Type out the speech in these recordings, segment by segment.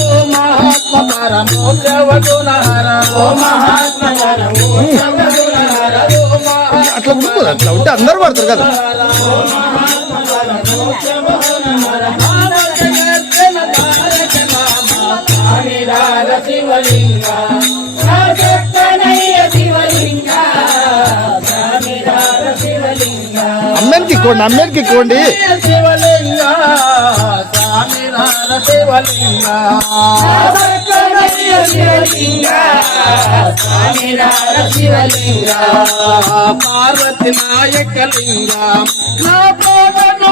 ఓ మహాత్మ పరమోద్రవగుణహర ఓ మహాత్మ అట్లా అట్లా ఉంటే అందరు పడతారు కదా. అమ్మేనికి ఇక్కోండి అమ్మేనికి ఇక్కోండి శివలింగ స్వామి రార పార్వతి నాయకలింగా నా పార్వతి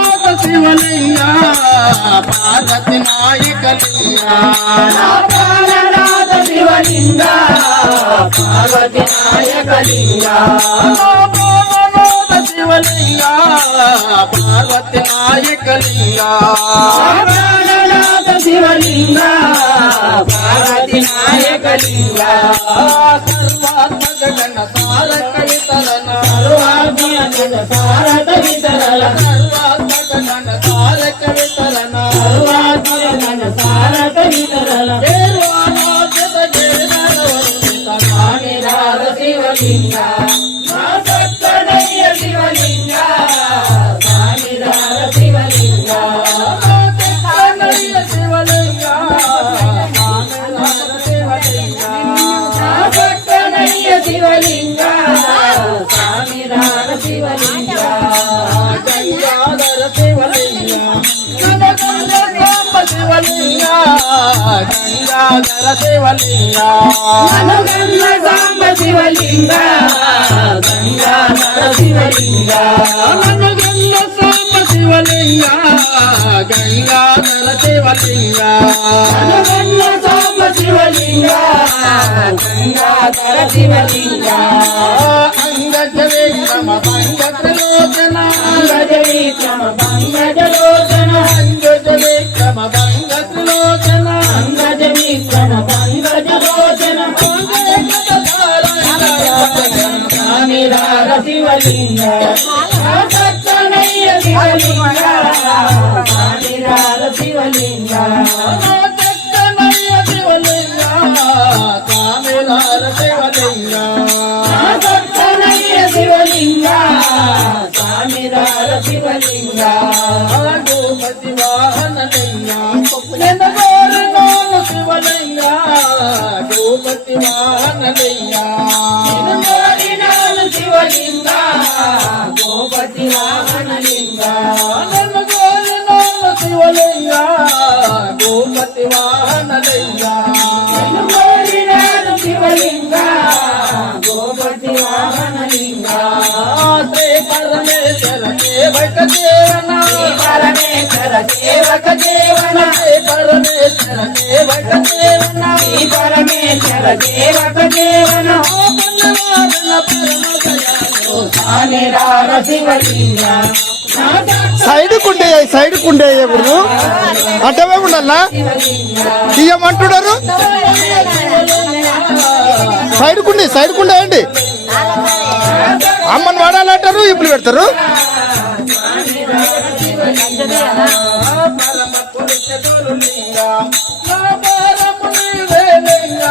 నాయకలింగా శివలింగ పార్వతి నాయకలింగ శివలింగ పార్వతి నాయకలింగ ప్రాణనాథ శివలింగ పార్వతి నాయకలింగ. సర్వాత్మక గణ తారక వితరణ సర్వాజ్ఞ సారథ వితరల సర్వాత్మక గణ తారక వితరణ సర్వాజ్ఞ సారథ వితరల పేరు అనాథత జయనరవందిత స్వామి రాధ శివలింగ. శివలింగ స్వామి రాధ శివలింగ గంగాధర శివలింగ నవగంగ శివలింగ గంగాధర శివలింగ అనుగంగ సాంబ శివలింగ గంగాధర శివలింగ నవగంగ సాంబ శివలింగ గంగాధర శివలింగ. శివలింగ గంగాధర శివలింగ అంగజ విక్రమ భంగ త్రిలోచన పంకజ విక్రమ పంకజలోచన అంగజ విక్రమ భంగ త్రిలోచన పంకజ విక్రమ స్వామి రాధ శివలింగ శివలింగ. స్వామి రాధ దేవక పరమేశ్వర పరమేశ్వర పరమేశ్వర సైడ్ కుండే సైడ్ కుండే ఇప్పుడు అట్టవే ఉండాలా? తీయమంటున్నారు? సైడ్ కుండే సైడ్ కుండే అండి అమ్మని వాడాలంటారు ఇప్పుడు పెడతారు? పరమ పురుష గురులింగ పరమ పురుష గురులింగ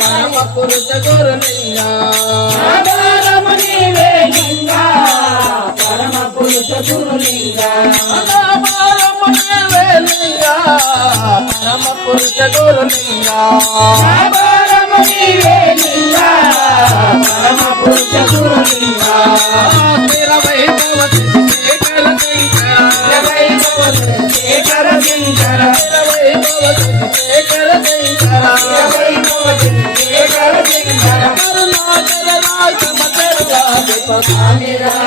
పరమ పురుష గురులింగ నా పరముని వేలింగ పరమ పురుష గురులింగ ఆధారముని వేలింగ పరమ పురుష గురులింగ আমি রাম